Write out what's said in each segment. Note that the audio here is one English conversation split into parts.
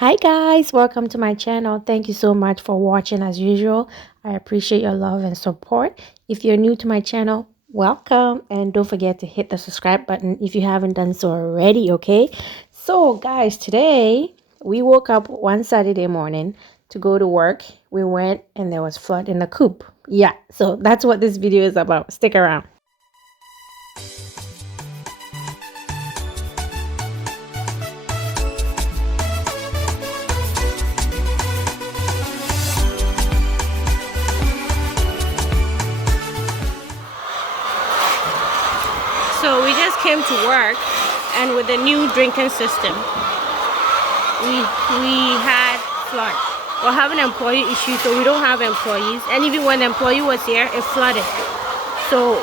Hi guys, welcome to my channel. Thank you so much for watching as usual. I appreciate your love and support. If you're new to my channel, welcome, and don't forget to hit the subscribe button if you haven't done so already, okay? So guys, today we woke up one Saturday morning to go to work. We went and there was flood in the coop. Yeah, so that's what this video is about. Stick around. So we just came to work, and with the new drinking system, we had flood. We're having employee issues, so we don't have employees. And even when the employee was here, it flooded. So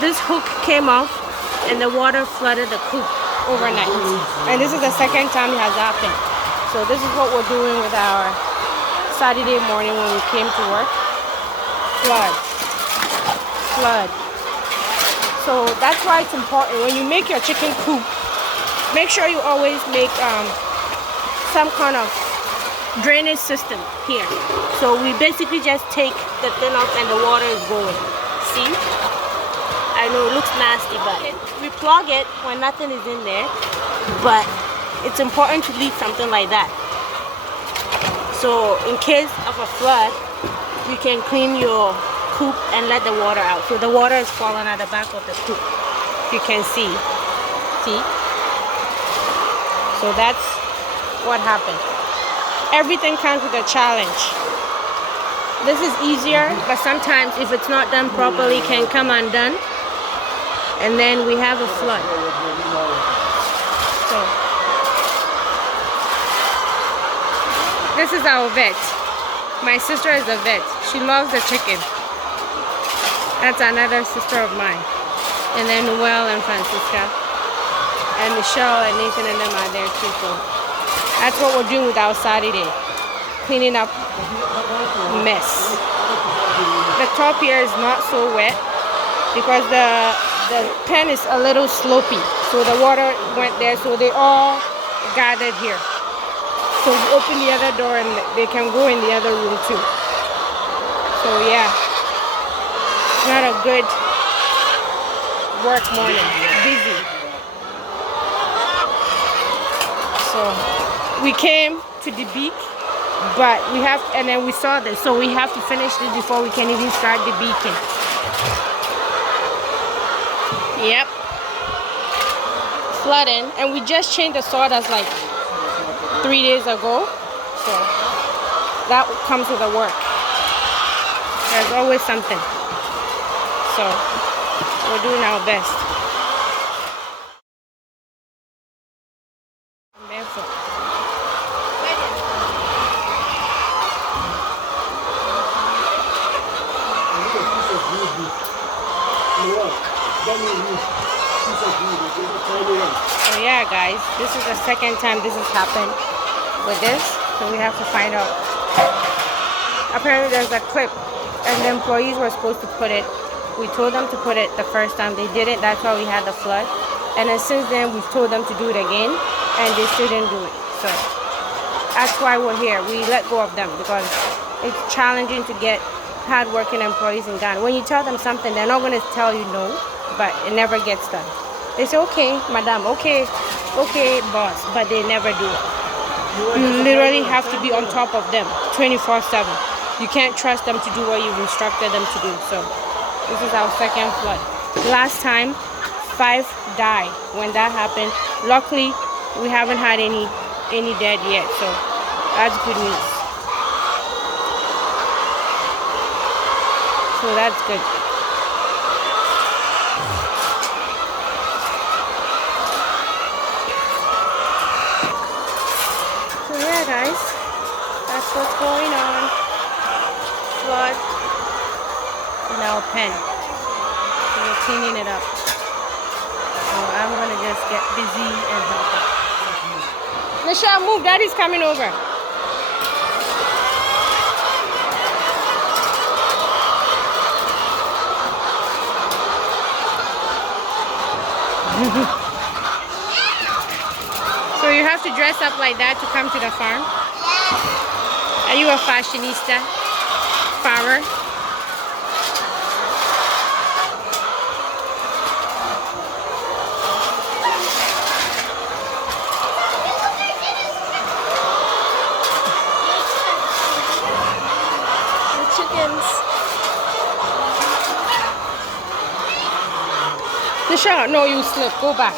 this hook came off, and the water flooded the coop overnight. And this is the second time it has happened. So this is what we're doing with our Saturday morning when we came to work. Flood. Flood. So that's why it's important when you make your chicken coop, make sure you always make some kind of drainage system here. So we basically just take the thing off and the water is going. See? I know it looks nasty, but we plug it when nothing is in there. But it's important to leave something like that. So in case of a flood, you can clean your coop and let the water out. So the water is falling at the back of the coop. You can see. So that's what happened. Everything comes with a challenge. This is easier, but sometimes if it's not done properly, it can come undone. And then we have a flood. So this is our vet. My sister is a vet. She loves the chicken. That's another sister of mine. And then Noelle and Francisca. And Michelle and Nathan and them are there too. So that's what we're doing with our Saturday. Cleaning up mess. The top here is not so wet because the pen is a little slopey. So the water went there, so they all gathered here. So we open the other door and they can go in the other room too. So yeah. Not a good work morning. Busy. So we came to the beak, but we have, and then we saw this, so we have to finish this before we can even start the beaking. Yep. Flooding, and we just changed the sawdust like 3 days ago, so that comes with the work. There's always something. So we're doing our best. I'm barefoot. So yeah guys, this is the second time this has happened with this. So we have to find out. Apparently there's a clip and the employees were supposed to put it. We told them to put it the first time. They didn't. That's why we had the flood. And then since then, we've told them to do it again. And they still didn't do it. So that's why we're here. We let go of them because it's challenging to get hard-working employees in Ghana. When you tell them something, they're not going to tell you no. But it never gets done. They say, okay, madam. Okay, boss. But they never do it. You literally have to be on top of them 24/7. You can't trust them to do what you've instructed them to do. So this is our second flood. Last time, 5 died when that happened. Luckily, we haven't had any dead yet, so that's good news. So that's good. So yeah, guys, that's what's going on. Flood in our pen. So we're cleaning it up. So I'm gonna just get busy and help out. Michelle, move, daddy's coming over. So So you have to dress up like that to come to the farm? Are you a fashionista? Farmer? The chickens. Nisha, no, you slip. Go back.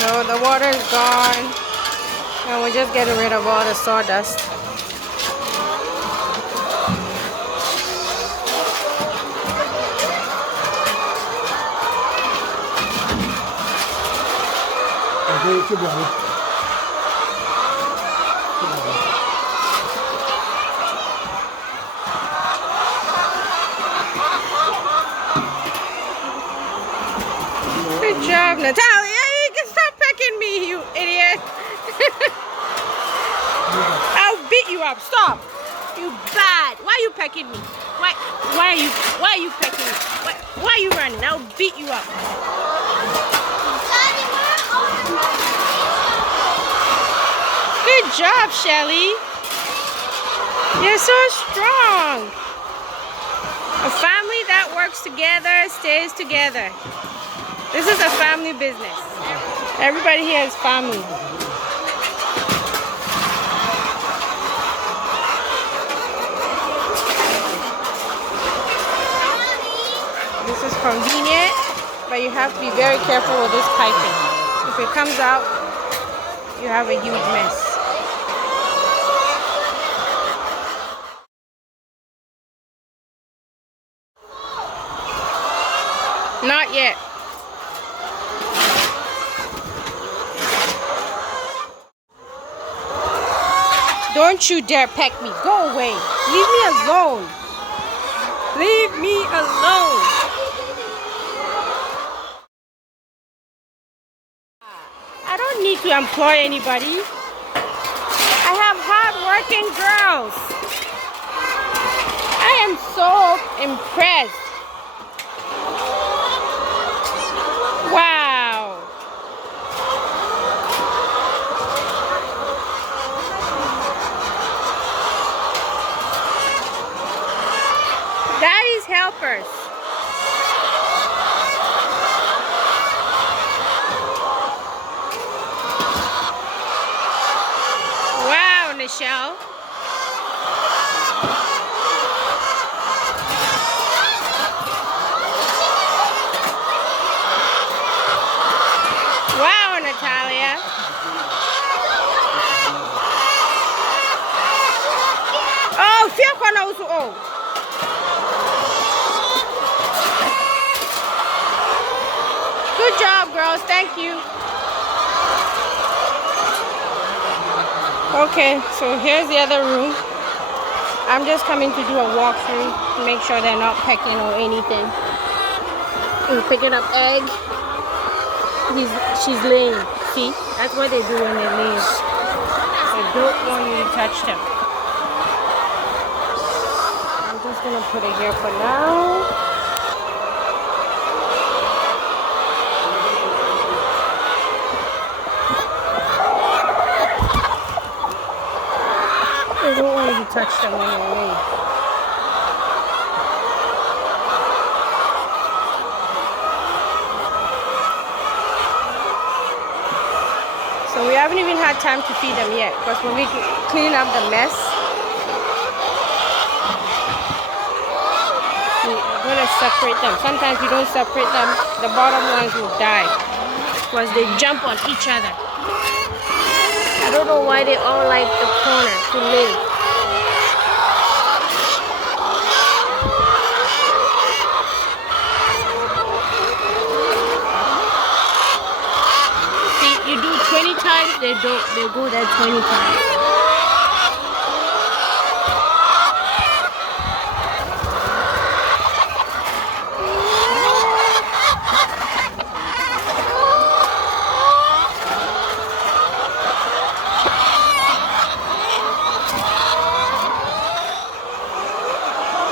So the water is gone. And we're just getting rid of all the sawdust. Good job, Natalia. You can stop pecking me, you idiot. I'll beat you up. Stop. You bad. Why are you pecking me? Why are you pecking me? Why are you running? I'll beat you up. Good job, Shelly. You're so strong. A family that works together stays together. This is a family business. Everybody here is family. This is convenient, but you have to be very careful with this piping. If it comes out, you have a huge mess. Not yet. Don't you dare peck me. Go away. Leave me alone. Leave me alone. I don't need to employ anybody. I have hard-working girls. I am so impressed. Wow. Daddy's helpers. Wow, Michelle. Wow, Natalia. Oh, Fiona also. Oh. Good job, girls. Thank you. Okay, so here's the other room. I'm just coming to do a walkthrough to make sure they're not pecking or anything. We're picking up egg. She's laying. See? That's what they do when they lay. They don't want you to touch them. I'm just gonna put it here for now. I don't want you to touch them when they're laid. So we haven't even had time to feed them yet because when we clean up the mess, we're going to separate them. Sometimes we don't separate them, the bottom ones will die because they jump on each other. I don't know why they all like the corner to live. See, you do 20 times, they go there 20 times.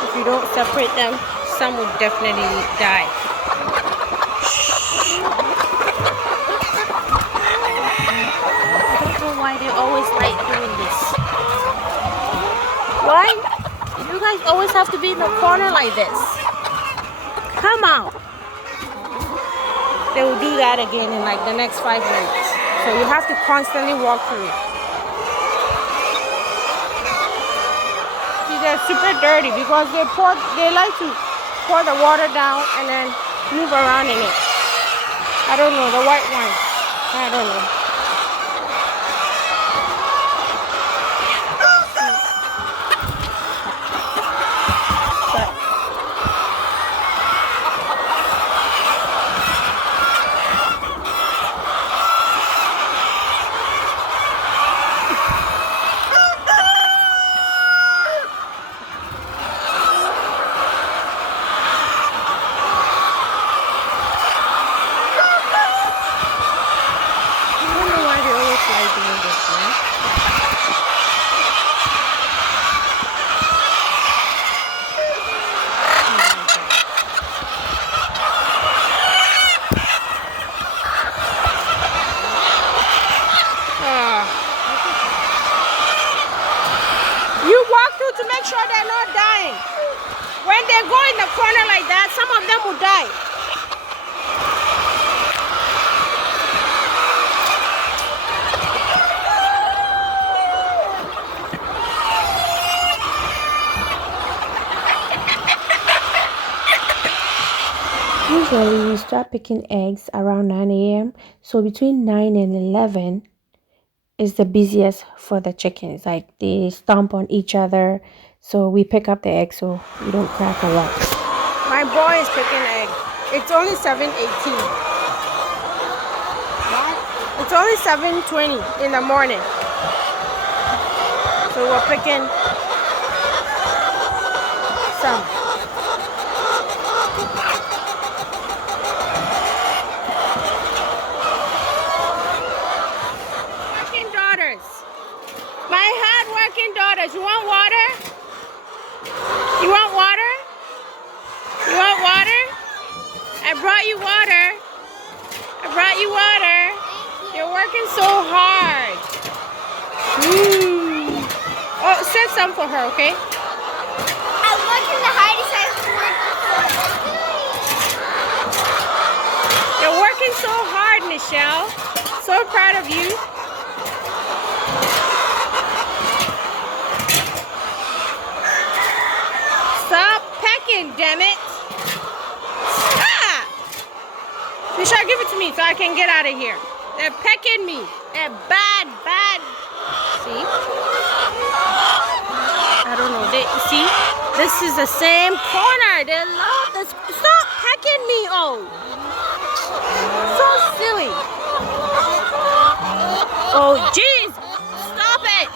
If you don't separate them, some will definitely die. Shh. guys always have to be in the corner like this? Come on. They will do that again in like the next 5 minutes. So you have to constantly walk through. See, they're super dirty because they like to pour the water down and then move around in it. I don't know, the white one. I don't know. You walk through to make sure they're not dying. When they go in the corner like that, some of them will die. Usually we start picking eggs around 9 a.m. So between 9 and 11 is the busiest for the chickens. Like they stomp on each other. So we pick up the eggs so we don't crack a lot. My boy is picking eggs. It's only 7:18. It's only 7:20 in the morning. So we're picking some. Working daughters. My hard-working daughters. You want water? You want water? You want water? I brought you water. I brought you water. You're working so hard. Oh, save some for her, okay? I'm working the hardest I've worked. You're working so hard, Michelle. So proud of you. Stop pecking, damn it. Stop! Michelle, give it to me so I can get out of here. They're pecking me. They're bad. See? I don't know. See? This is the same corner. They love this. Stop pecking me. Oh. So silly. Oh, jeez. Stop it.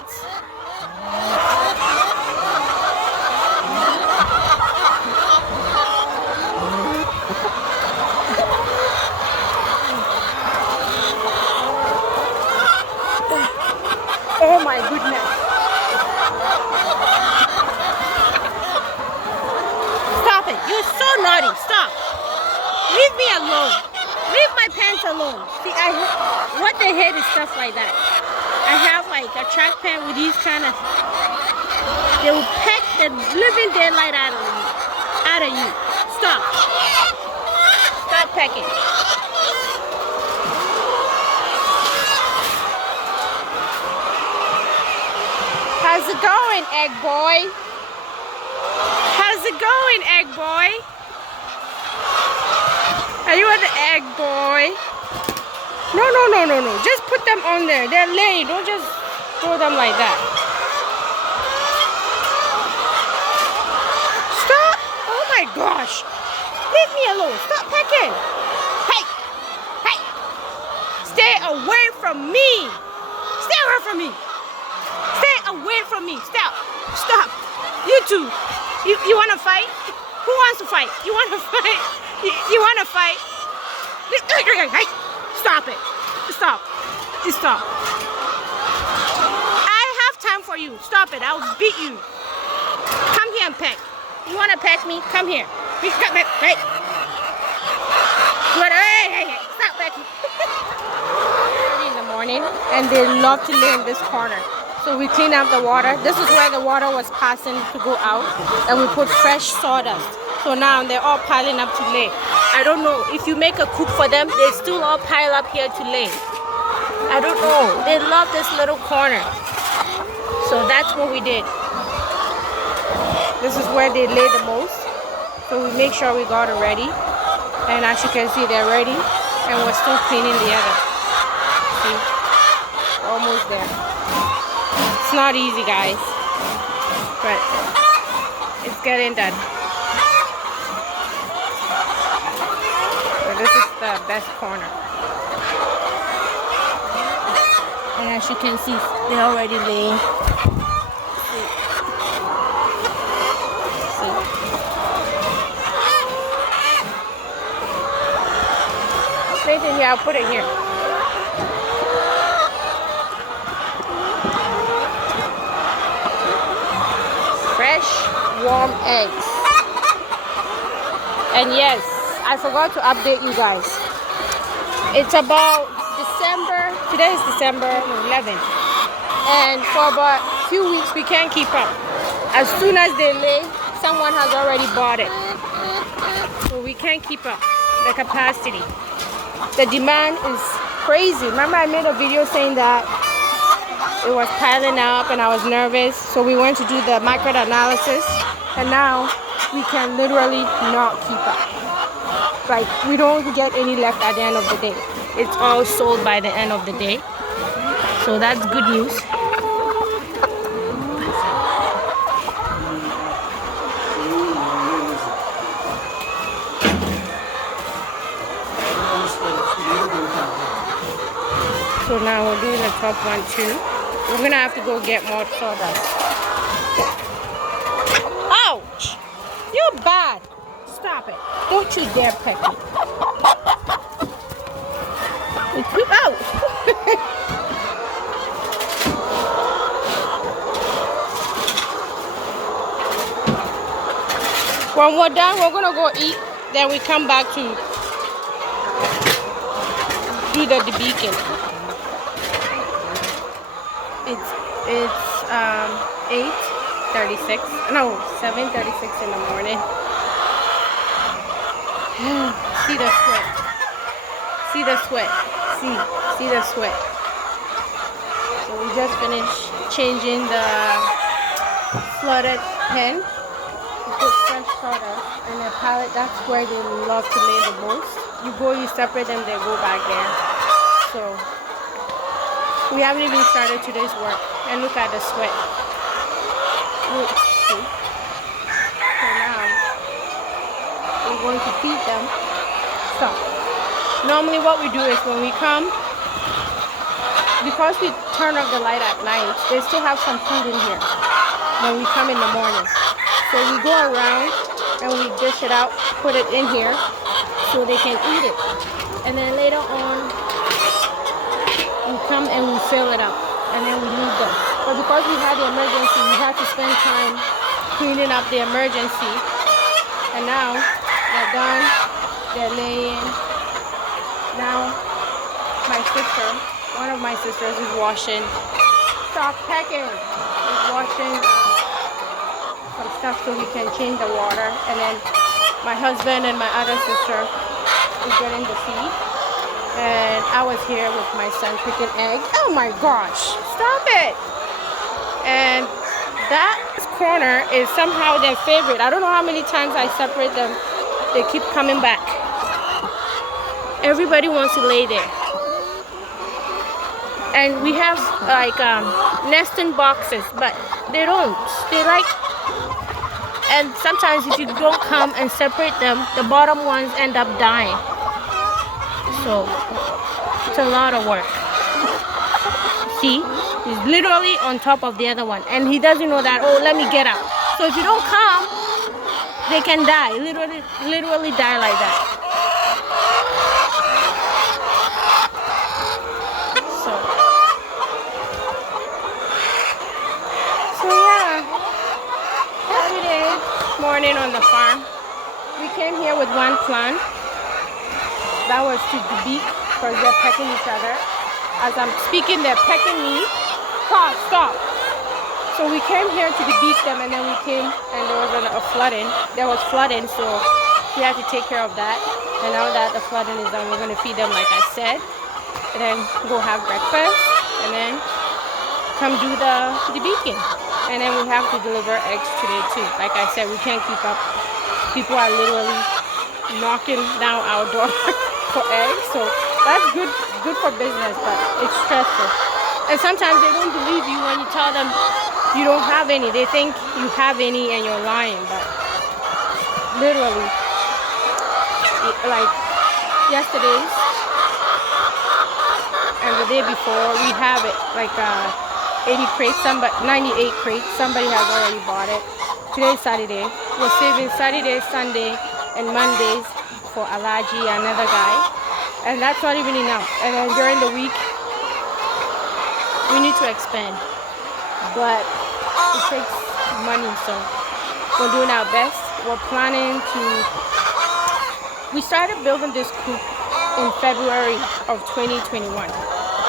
Oh my goodness. Stop it. You're so naughty. Stop. Leave me alone. Leave my pants alone. See, what they hate is stuff like that. I have like a track pant with these kind of, they will peck the living daylight out of you. Stop. Stop pecking. How's it going, egg boy? How's it going, egg boy? Are you an egg boy? No. Just put them on there. They're laid. Don't just throw them like that. Stop. Oh my gosh. Leave me alone. Stop pecking. Hey. Stay away from me. Stay away from me. Stay away from me. Stop. You two. You want to fight? Who wants to fight? You want to fight? You want to fight? Hey, stop it. Stop. I have time for you. Stop it. I'll beat you. Come here and peck. You want to peck me? Come here. Hey. Hey. Stop pecking. Early in the morning, and they love to lay in this corner. So we clean up the water. This is where the water was passing to go out. And we put fresh sawdust. So now they're all piling up to lay. I don't know. If you make a coop for them, they still all pile up here to lay. I don't know. They love this little corner. So that's what we did. This is where they lay the most. So we make sure we got it ready. And as you can see, they're ready. And we're still cleaning the other. See? Almost there. It's not easy, guys. But it's getting done. So this is the best corner. And as you can see, they're already laying. Place it here, I'll put it here. Fresh, warm eggs. And yes, I forgot to update you guys. It's about December, today is December 11th. And for about a few weeks, we can't keep up. As soon as they lay, someone has already bought it. So we can't keep up the capacity. The demand is crazy. Remember I made a video saying that it was piling up and I was nervous. So we went to do the micro-analysis and now we can literally not keep up. Like we don't get any left at the end of the day. It's all sold by the end of the day. So that's good news. So now we're doing the top one too. We're gonna have to go get more sawdust. Ouch! You're bad. Stop it. Don't you dare peck me. Out! When we're done, we're gonna go eat. Then we come back to do the debeaking. It's 8:36. No, 7:36 in the morning. See the sweat. See the sweat. See the sweat. So we just finished changing the flooded pen. We put fresh sawdust in a pallet. That's where they love to lay the most. You go, you separate them, they go back there. So we haven't even started today's work. And look at the sweat. Look, see? So now we're going to feed them. Stop. Normally what we do is when we come, because we turn off the light at night, they still have some food in here when we come in the morning. So we go around and we dish it out, put it in here so they can eat it. And then later on, we come and we fill it up and then we leave them. But because we had the emergency, we had to spend time cleaning up the emergency. And now they're done, they're laying. Now my sister, one of my sisters is washing, stop pecking, is washing some stuff so we can change the water. And then my husband and my other sister is getting the feed. And I was here with my son picking eggs. Oh my gosh, stop it. And that corner is somehow their favorite. I don't know how many times I separate them. They keep coming back. Everybody wants to lay there. And we have like nesting boxes, but they don't. They like, and sometimes if you don't come and separate them, the bottom ones end up dying. So it's a lot of work. See, he's literally on top of the other one, and he doesn't know that. Oh, let me get up. So if you don't come, they can die. Literally die like that. Morning on the farm. We came here with one plan. That was to debeak because they're pecking each other. As I'm speaking, they're pecking me. Stop. So we came here to beat them, and then we came and there was a flooding. There was flooding, so we had to take care of that. And now that the flooding is done, we're going to feed them like I said, and then go have breakfast, and then come do the beaking. And then we have to deliver eggs today too. Like I said, we can't keep up. People are literally knocking down our door for eggs, so that's good for business, but it's stressful. And sometimes they don't believe you when you tell them you don't have any. They think you have any and you're lying, but literally, like yesterday's and the day before, we have it like 80 crates, 98 crates. Somebody has already bought it. Today's Saturday. We're saving Saturday, Sunday, and Mondays for Alaji, another guy. And that's not even enough. And then during the week, we need to expand. But it takes money, so we're doing our best. We're planning to... We started building this coop in February of 2021.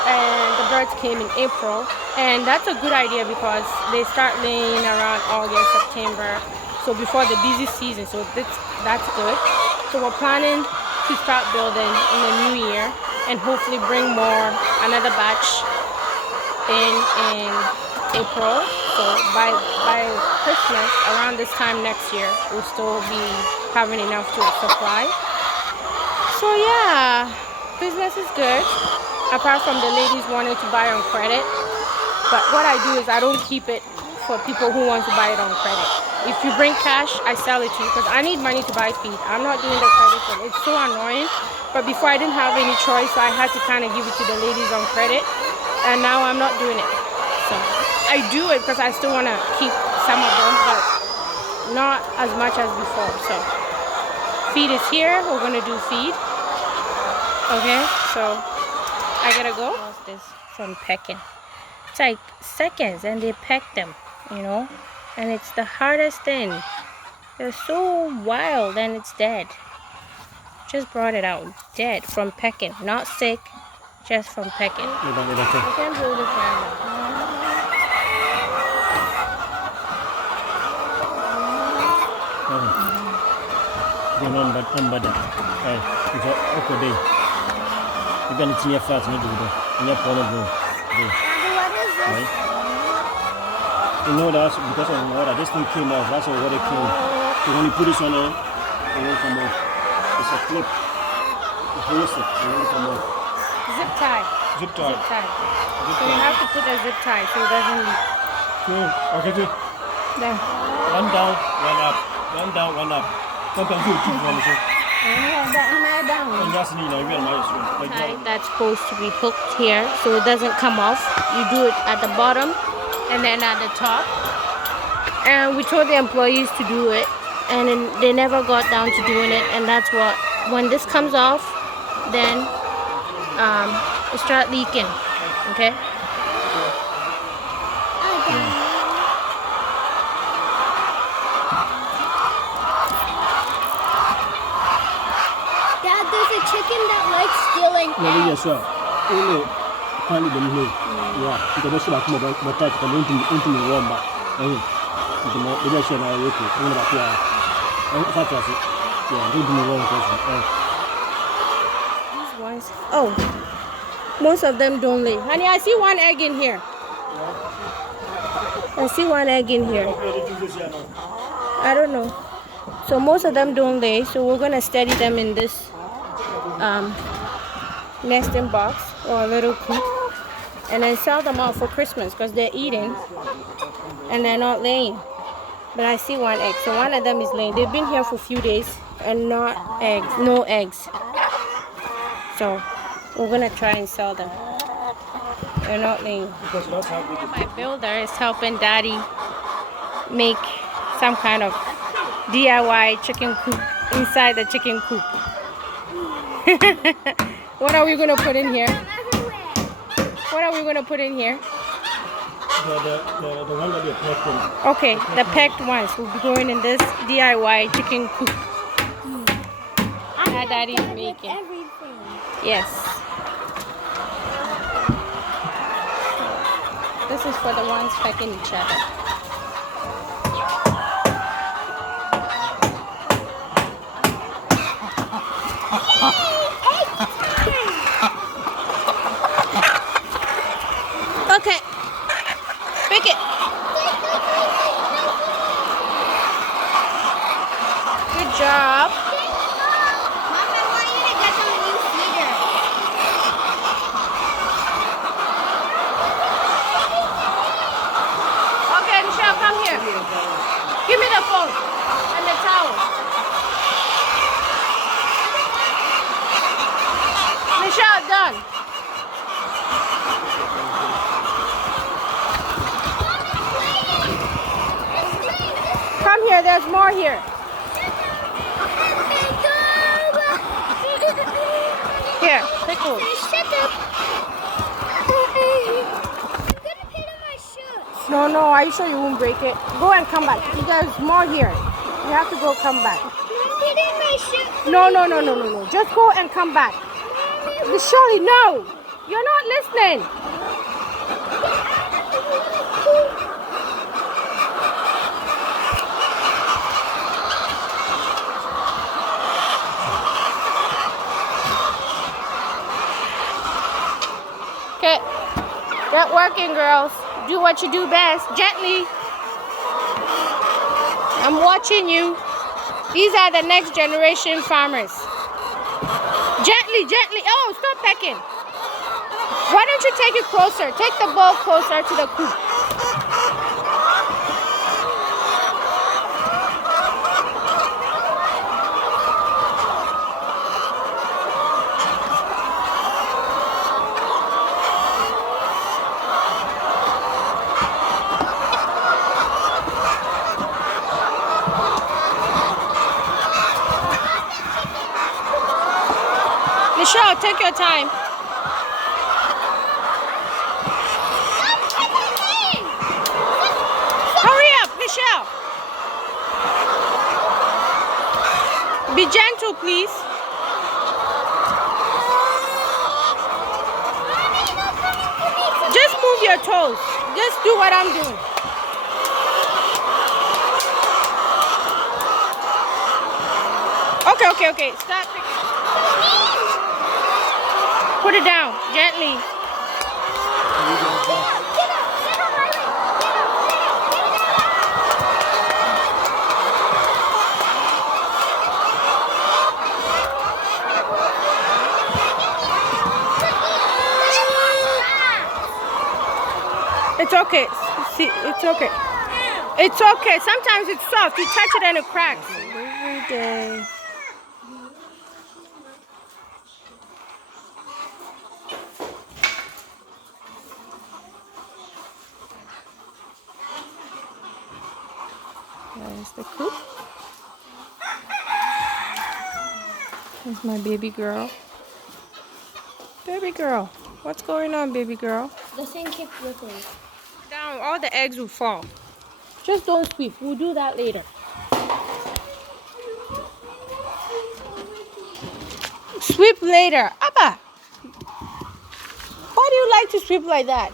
And the birds came in April. And that's a good idea because they start laying around August, September. So before the busy season, so that's good. So we're planning to start building in the new year and hopefully bring another batch in April. So by Christmas, around this time next year, we'll still be having enough to supply. So yeah, business is good. Apart from the ladies wanting to buy on credit. But what I do is I don't keep it for people who want to buy it on credit. If you bring cash, I sell it to you because I need money to buy feed. I'm not doing the credit thing. It's so annoying. But before I didn't have any choice, so I had to kind of give it to the ladies on credit. And now I'm not doing it. So I do it because I still want to keep some of them, but not as much as before. So feed is here. We're going to do feed. Okay, so I gotta go. What's this from pecking? It's like seconds and they peck them, you know, and it's the hardest thing. They're so wild and it's dead. Just brought it out dead from pecking, not sick, just from pecking. I can't hold the camera. Right? You know that's because of water. This thing came off. That's what water came. So when you put this one on, it won't come off. It's a clip. You hold it, it won't come off. Zip tie. Zip tie. Zip tie. Zip So you have to put a zip tie so it doesn't leak. Okay, good. There. One down, one up. One down, one up. Sometimes you keep one. Tie that's supposed to be hooked here so it doesn't come off. You do it at the bottom and then at the top. And we told the employees to do it and then they never got down to doing it, and that's what, when this comes off, then it start leaking. Okay. Dad, there's a chicken that likes stealing eggs. Yes, sir. Finally, the new. Yeah, because that's what I'm going to come into the warm back. The direction I work with, I'm going to These ones. Oh, most of them don't lay. Honey, I see one egg in here. I see one egg in here. I don't know. So most of them don't lay. So we're gonna steady them in this nesting box or a little coop, and then sell them off for Christmas because they're eating and they're not laying. But I see one egg, so one of them is laying. They've been here for a few days and not eggs, no eggs. So we're gonna try and sell them. They're not laying. My builder is helping Daddy make some kind of DIY chicken coop inside the chicken coop. What are we gonna put in here? What are we gonna put in here? The one that you're packing. Okay, the packed ones will be going in this DIY chicken coop. That Daddy's making. Yes. This This is for the ones pecking each other. Okay. Pick it. Good job. Mom, I want you to get them a new feeder. Okay, Michelle, come here. Give me the phone and the towel. Michelle, done. Come here, there's more here. Here, pick one. Shut up. I'm gonna put on my shoes. No, no, are you sure you won't break it? Go and come back. There's more here. You have to go come back. I'm putting my shoes. No, no, no, no, no, no. Just go and come back. Shirley, no. You're not listening. Okay. Get working, girls. Do what you do best. Gently. I'm watching you. These are the next generation farmers. Gently, gently. Oh, stop pecking. Why don't you take it closer? Take the bowl closer to the coop. Michelle, take your time. Hurry up, Michelle. Be gentle, please. Just move your toes. Just do what I'm doing. Okay, okay, okay. Stop. Put it down, gently. It's okay. See, it's okay. It's okay. Sometimes it's soft. You touch it and it cracks. Every day. There's the coop. There's my baby girl. Baby girl. What's going on, baby girl? The thing keeps wiggling. Down, all the eggs will fall. Just don't sweep. We'll do that later. Sweep later. Abba! Why do you like to sweep like that?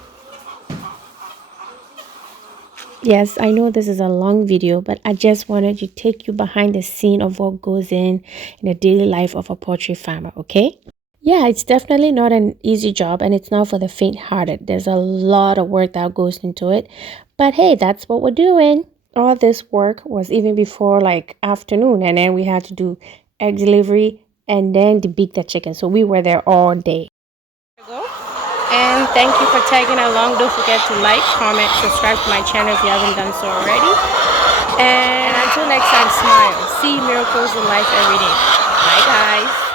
Yes, I know this is a long video, but I just wanted to take you behind the scene of what goes in the daily life of a poultry farmer, okay? Yeah, it's definitely not an easy job, and it's not for the faint-hearted. There's a lot of work that goes into it, but hey, that's what we're doing. All this work was even before like afternoon, and then we had to do egg delivery and then debake the chicken. So we were there all day. And thank you for tagging along. Don't forget to like, comment, subscribe to my channel if you haven't done so already. And until next time, smile. See miracles in life every day. Bye, guys.